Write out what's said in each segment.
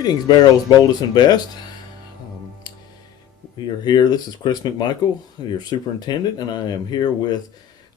Greetings, Barrow's boldest and best. We are here. This is Chris McMichael, your superintendent, and I am here with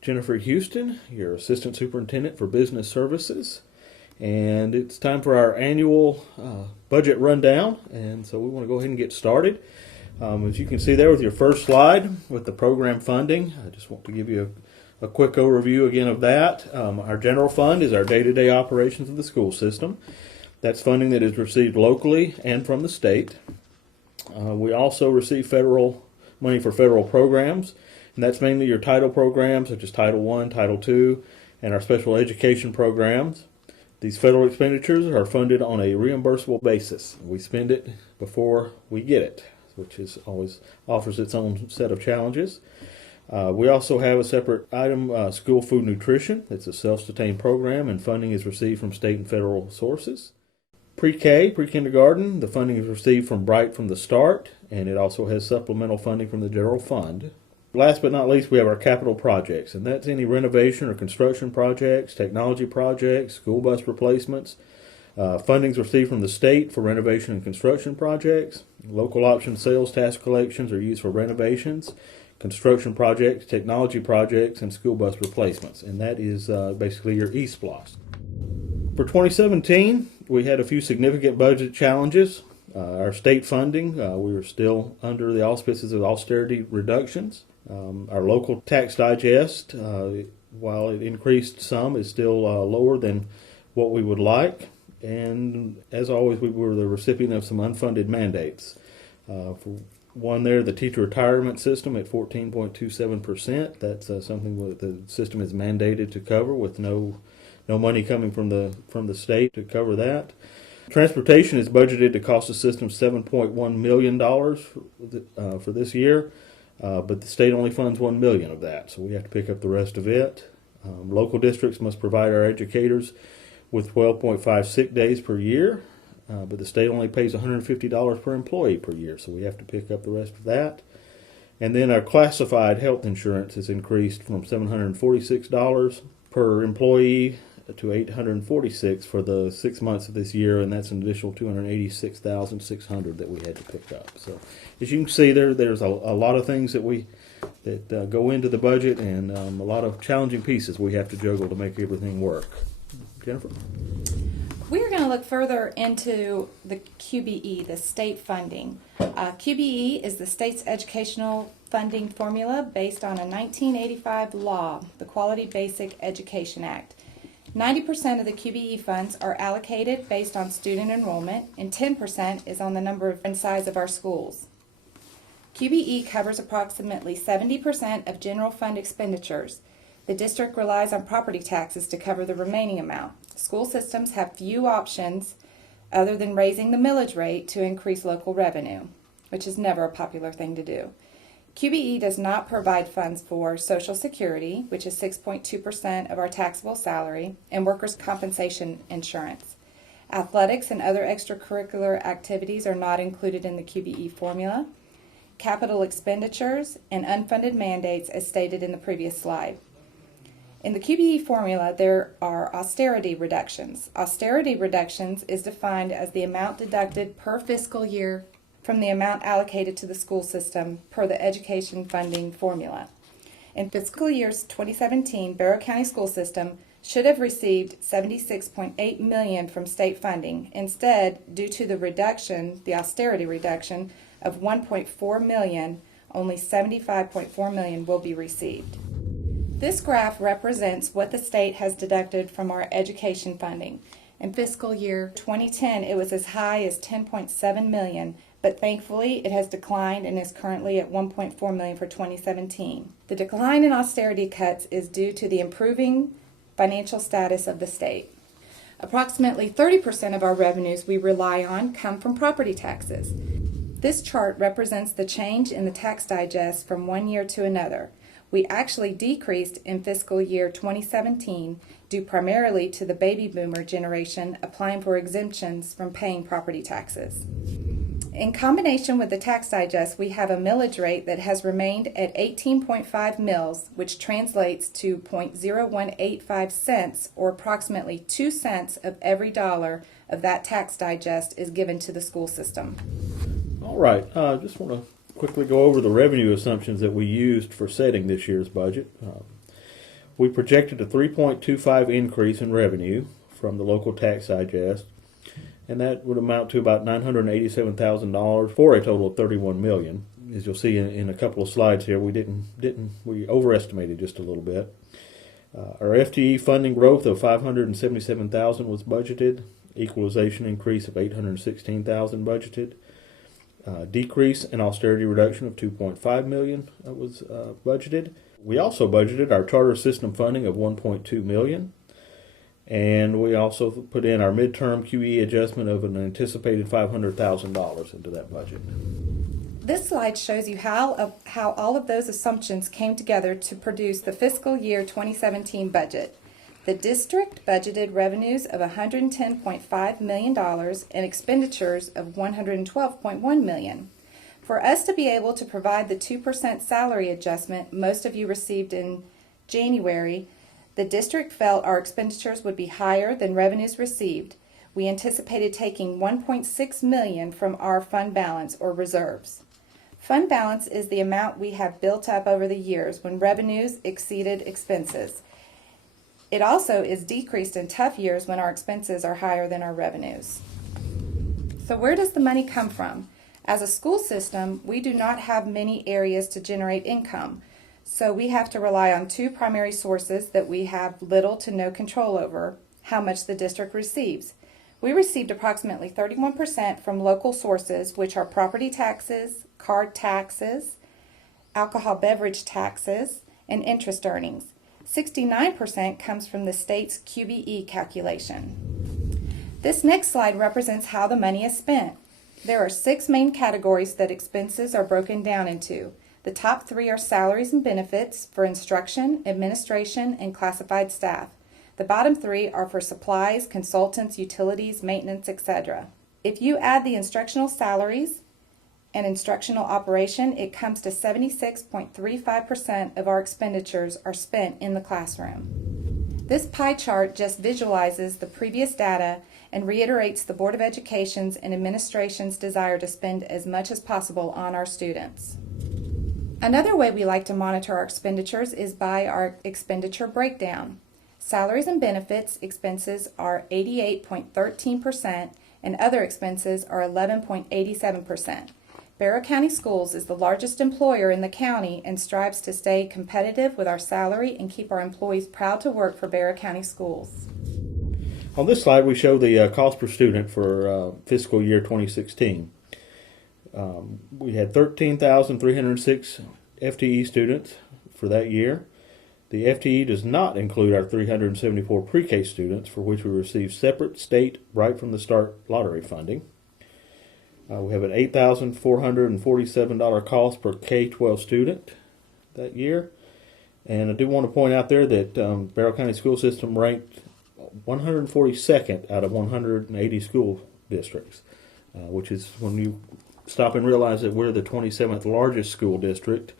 Jennifer Houston, your assistant superintendent for business services. And it's time for our annual budget rundown, and so we want to go ahead and get started. As you can see there with your first slide with the program funding, I just want to give you a quick overview again of that. Our general fund is our day-to-day operations of the school system. That's funding that is received locally and from the state. We also receive federal money for federal programs, and that's mainly your title programs such as Title I, Title II, and our special education programs. These federal expenditures are funded on a reimbursable basis. We spend it before we get it, which is always offers its own set of challenges. We also have a separate item, school food nutrition. It's a self-sustained program, and funding is received from state and federal sources. Pre-K, pre-kindergarten, the funding is received from Bright from the start, and it also has supplemental funding from the general fund. Last but not least, we have our capital projects, and that's any renovation or construction projects, technology projects, school bus replacements. Funding is received from the state for renovation and construction projects. Local option sales tax collections are used for renovations, construction projects, technology projects, and school bus replacements, and that is basically your eSPLOST. For 2017, we had a few significant budget challenges. Our state funding, we were still under the auspices of austerity reductions. Our local tax digest, while it increased some, is still lower than what we would like. And as always, we were the recipient of some unfunded mandates. For one there, the teacher retirement system at 14.27%. That's something that the system is mandated to cover with no money coming from the state to cover that. Transportation is budgeted to cost the system $7.1 million for this year, but the state only funds $1 million of that, so we have to pick up the rest of it. Local districts must provide our educators with 12.5 sick days per year, but the state only pays $150 per employee per year, so we have to pick up the rest of that. And then our classified health insurance has increased from $746 per employee to $846 for the 6 months of this year, and that's an additional $286,600 that we had to pick up. So, as you can see, there's a lot of things that go into the budget, and a lot of challenging pieces we have to juggle to make everything work. Jennifer? We're going to look further into the QBE, the state funding. QBE is the state's educational funding formula based on a 1985 law, the Quality Basic Education Act. 90% of the QBE funds are allocated based on student enrollment, and 10% is on the number and size of our schools. QBE covers approximately 70% of general fund expenditures. The district relies on property taxes to cover the remaining amount. School systems have few options other than raising the millage rate to increase local revenue, which is never a popular thing to do. QBE does not provide funds for Social Security, which is 6.2% of our taxable salary, and workers' compensation insurance. Athletics and other extracurricular activities are not included in the QBE formula. Capital expenditures and unfunded mandates as stated in the previous slide. In the QBE formula, there are austerity reductions. Austerity reductions is defined as the amount deducted per fiscal year from the amount allocated to the school system per the education funding formula. In fiscal year 2017, Barrow County School System should have received $76.8 million from state funding. Instead, due to the reduction, the austerity reduction of $1.4 million, only $75.4 million will be received. This graph represents what the state has deducted from our education funding. In fiscal year 2010, it was as high as $10.7 million, but thankfully it has declined and is currently at $1.4 million for 2017. The decline in austerity cuts is due to the improving financial status of the state. Approximately 30% of our revenues we rely on come from property taxes. This chart represents the change in the tax digest from one year to another. We actually decreased in fiscal year 2017 due primarily to the baby boomer generation applying for exemptions from paying property taxes. In combination with the tax digest, we have a millage rate that has remained at 18.5 mils, which translates to 0.0185 cents, or approximately 2 cents of every dollar of that tax digest is given to the school system. All right, just want to quickly go over the revenue assumptions that we used for setting this year's budget. We projected a 3.25 increase in revenue from the local tax digest, and that would amount to about $987,000 for a total of $31 million. As you'll see in a couple of slides here, we overestimated just a little bit. Our FTE funding growth of $577,000 was budgeted. Equalization increase of $816,000 budgeted. Decrease in austerity reduction of $2.5 million was budgeted. We also budgeted our charter system funding of $1.2 million. And we also put in our midterm QE adjustment of an anticipated $500,000 into that budget. This slide shows you how all of those assumptions came together to produce the fiscal year 2017 budget. The district budgeted revenues of $110.5 million and expenditures of $112.1 million. For us to be able to provide the 2% salary adjustment most of you received in January, the district felt our expenditures would be higher than revenues received. We anticipated taking $1.6 million from our fund balance or reserves. Fund balance is the amount we have built up over the years when revenues exceeded expenses. It also is decreased in tough years when our expenses are higher than our revenues. So where does the money come from? As a school system, we do not have many areas to generate income. So we have to rely on two primary sources that we have little to no control over: how much the district receives. We received approximately 31% from local sources, which are property taxes, card taxes, alcohol beverage taxes, and interest earnings. 69% comes from the state's QBE calculation. This next slide represents how the money is spent. There are 6 main categories that expenses are broken down into. The top 3 are salaries and benefits for instruction, administration, and classified staff. The bottom 3 are for supplies, consultants, utilities, maintenance, etc. If you add the instructional salaries and instructional operation, it comes to 76.35% of our expenditures are spent in the classroom. This pie chart just visualizes the previous data and reiterates the Board of Education's and administration's desire to spend as much as possible on our students. Another way we like to monitor our expenditures is by our expenditure breakdown. Salaries and benefits expenses are 88.13% and other expenses are 11.87%. Barrow County Schools is the largest employer in the county and strives to stay competitive with our salary and keep our employees proud to work for Barrow County Schools. On this slide, we show the cost per student for fiscal year 2016. We had 13,306 FTE students for that year. The FTE does not include our 374 pre-K students, for which we received separate state right from the start lottery funding. We have an $8,447 cost per K-12 student that year. And I do want to point out there that Barrow County School System ranked 142nd out of 180 school districts, which is, when you stop and realize that we're the 27th largest school district,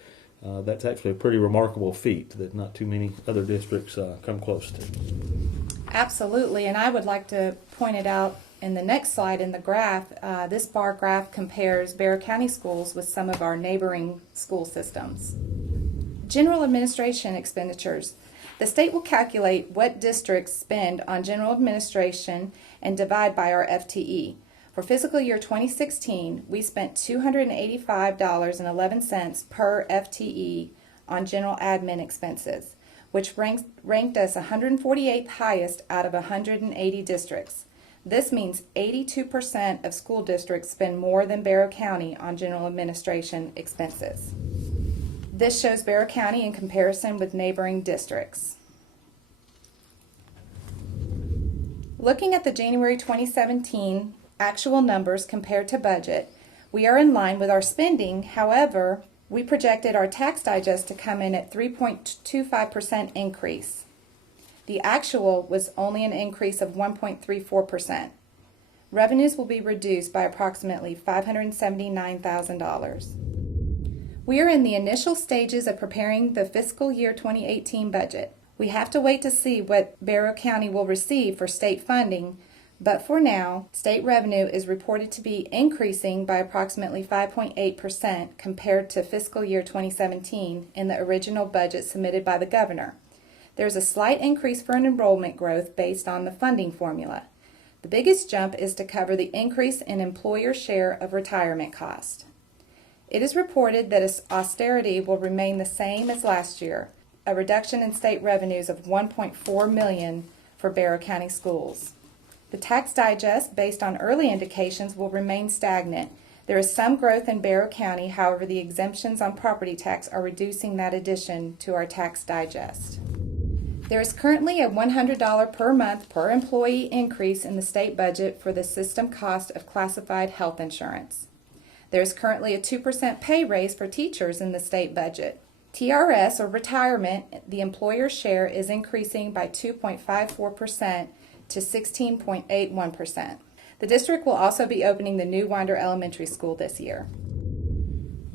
that's actually a pretty remarkable feat that not too many other districts come close to. Absolutely, and I would like to point it out in the next slide in the graph. This bar graph compares Barrow County schools with some of our neighboring school systems. General administration expenditures. The state will calculate what districts spend on general administration and divide by our FTE. For fiscal year 2016, we spent $285.11 per FTE on general admin expenses, which ranked us 148th highest out of 180 districts. This means 82% of school districts spend more than Barrow County on general administration expenses. This shows Barrow County in comparison with neighboring districts. Looking at the January 2017 actual numbers compared to budget, we are in line with our spending. However, we projected our tax digest to come in at 3.25% increase. The actual was only an increase of 1.34%. revenues will be reduced by approximately $579,000. We are in the initial stages of preparing the fiscal year 2018 budget. We have to wait to see what Barrow County will receive for state funding, but for now, state revenue is reported to be increasing by approximately 5.8% compared to fiscal year 2017 in the original budget submitted by the governor. There's a slight increase for an enrollment growth based on the funding formula. The biggest jump is to cover the increase in employer share of retirement cost. It is reported that austerity will remain the same as last year, a reduction in state revenues of $1.4 million for Barrow County schools. The tax digest, based on early indications, will remain stagnant. There is some growth in Barrow County, however, the exemptions on property tax are reducing that addition to our tax digest. There is currently a $100 per month per employee increase in the state budget for the system cost of classified health insurance. There is currently a 2% pay raise for teachers in the state budget. TRS, or retirement, the employer share is increasing by 2.54% to 16.81%. The district will also be opening the new Winder Elementary School this year.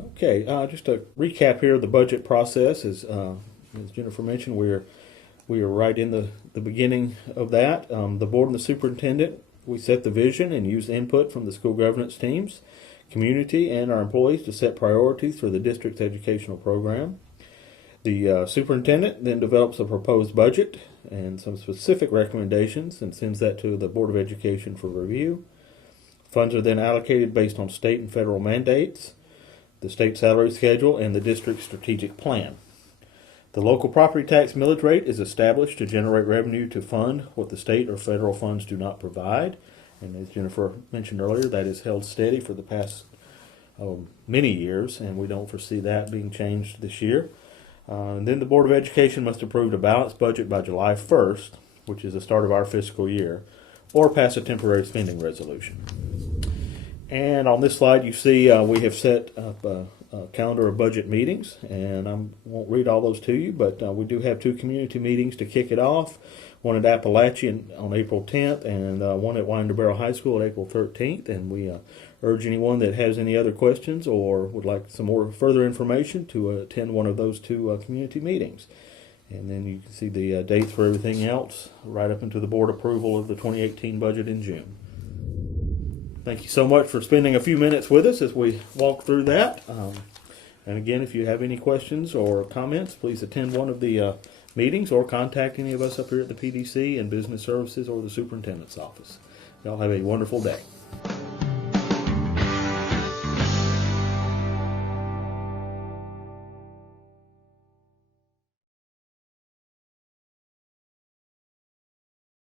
Okay, just to recap here, the budget process is, as Jennifer mentioned, we are right in the beginning of that. The board and the superintendent, we set the vision and use input from the school governance teams, community, and our employees to set priorities for the district's educational program. The superintendent then develops a proposed budget and some specific recommendations and sends that to the Board of Education for review. Funds are then allocated based on state and federal mandates, the state salary schedule, and the district's strategic plan. The local property tax millage rate is established to generate revenue to fund what the state or federal funds do not provide. And as Jennifer mentioned earlier, that is held steady for the past many years, and we don't foresee that being changed this year. And then the Board of Education must approve a balanced budget by July 1st, which is the start of our fiscal year, or pass a temporary spending resolution. And on this slide you see we have set up a calendar of budget meetings, and I won't read all those to you, but we do have 2 community meetings to kick it off, one at Appalachian on April 10th and one at Winder Barrow High School at April 13th, and we urge anyone that has any other questions or would like some more further information to attend one of those 2 community meetings. And then you can see the dates for everything else right up into the board approval of the 2018 budget in June. Thank you so much for spending a few minutes with us as we walk through that. And again, if you have any questions or comments, please attend one of the meetings or contact any of us up here at the PDC and Business Services or the Superintendent's Office. Y'all have a wonderful day.